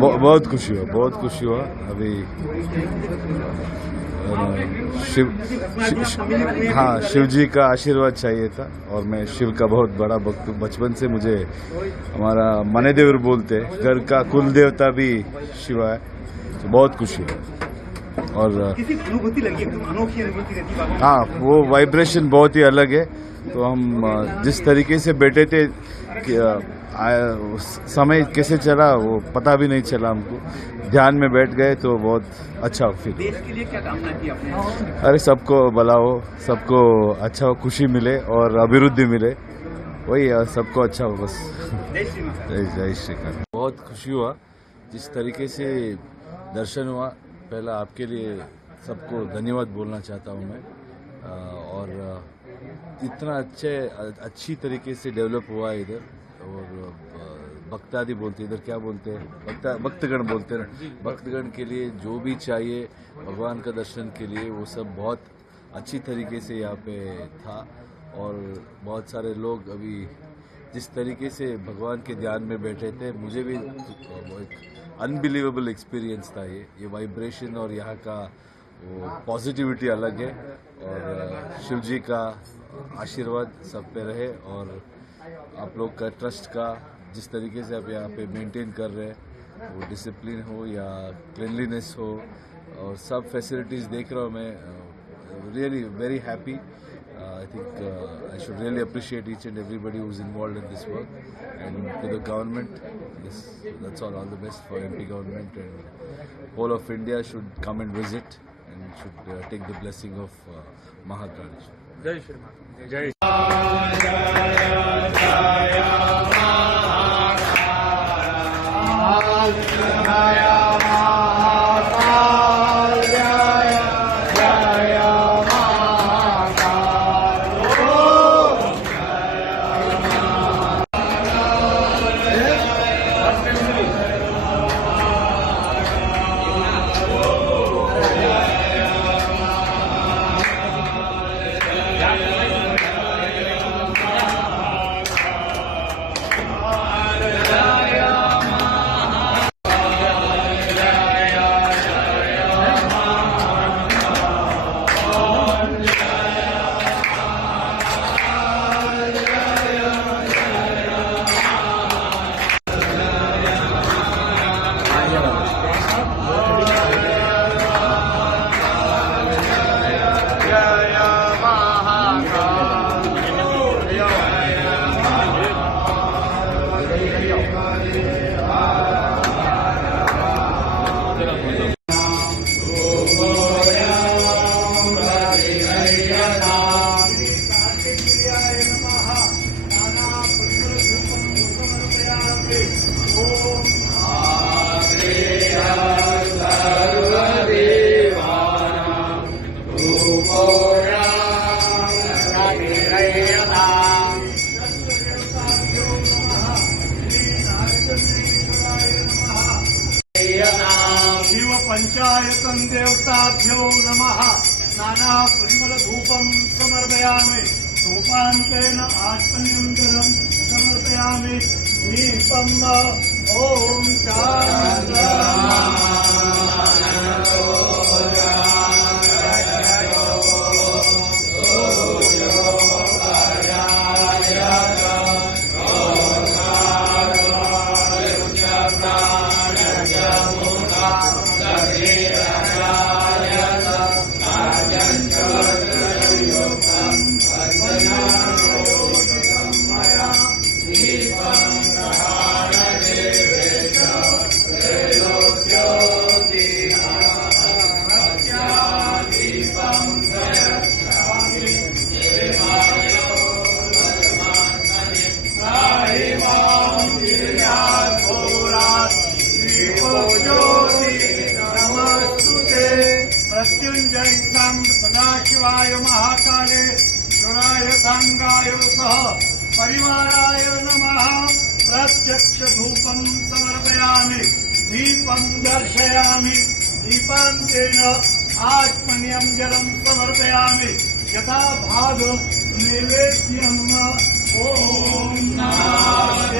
बहुत खुशी हुआ अभी शिव जी का आशीर्वाद चाहिए था और मैं शिव का बहुत बड़ा भक्त हूँ। बचपन से मुझे हमारा मनेदेवर बोलते हैं, घर का कुल देवता भी शिव है, तो बहुत खुशी है। और किसी अनुभूति लगी, एकदम अनोखी अनुभूति रहती है। हाँ, वो वाइब्रेशन बहुत ही अलग है। तो हम जिस तरीके से बैठे थे समय कैसे चला वो पता भी नहीं चला हमको, ध्यान में बैठ गए तो बहुत अच्छा फील। देश के लिए क्या कामना की आपने? अरे सबको भला हो, सबको अच्छा हो, खुशी मिले और अभिवृद्धि मिले, वही सबको अच्छा हो बस। जय श्री कृष्ण। बहुत खुशी हुआ जिस तरीके से दर्शन हुआ। पहला आपके लिए सबको धन्यवाद बोलना चाहता हूँ मैं। और इतना अच्छी तरीके से डेवलप हुआ है इधर। और भक्तादि बोलते इधर क्या बोलते हैं, भक्तगण बोलते हैं। भक्तगण के लिए जो भी चाहिए भगवान का दर्शन के लिए वो सब बहुत अच्छी तरीके से यहाँ पे था। और बहुत सारे लोग अभी जिस तरीके से भगवान के ध्यान में बैठे थे, मुझे भी एक अनबिलीवेबल एक्सपीरियंस था ये वाइब्रेशन और यहाँ का वो पॉजिटिविटी अलग है। और शिव जी का आशीर्वाद सब पे रहे और आप लोग का ट्रस्ट का जिस तरीके से आप यहाँ पे मेंटेन कर रहे हैं, वो डिसिप्लिन हो या क्लीनलीनेस हो और सब फैसिलिटीज़ देख रहा हूँ मैं, really very happy. I think I should really appreciate each and everybody who's involved in this work, and to the government, yes, that's all the best for MP government, and whole of India should come and visit and should take the blessing of Mahakali. जय श्री राम। जय पंचायतं देवताभ्यो नमः। नाना परिमल धूपं समर्पयामि। धूपान्तेन आत्मनिं जलं समर्पयामि। दीपं ॐ शान्ति। सदाशिवाय महाकाले सुराय सांगाय सह परिवाराय नमः। प्रत्यक्ष धूपं समर्पयामि। दीपं दर्शयामि। दीपान्तेन आत्मनियं जलं समर्पयामि। यथा भाग निवेद्यम् ॐ नारायणाय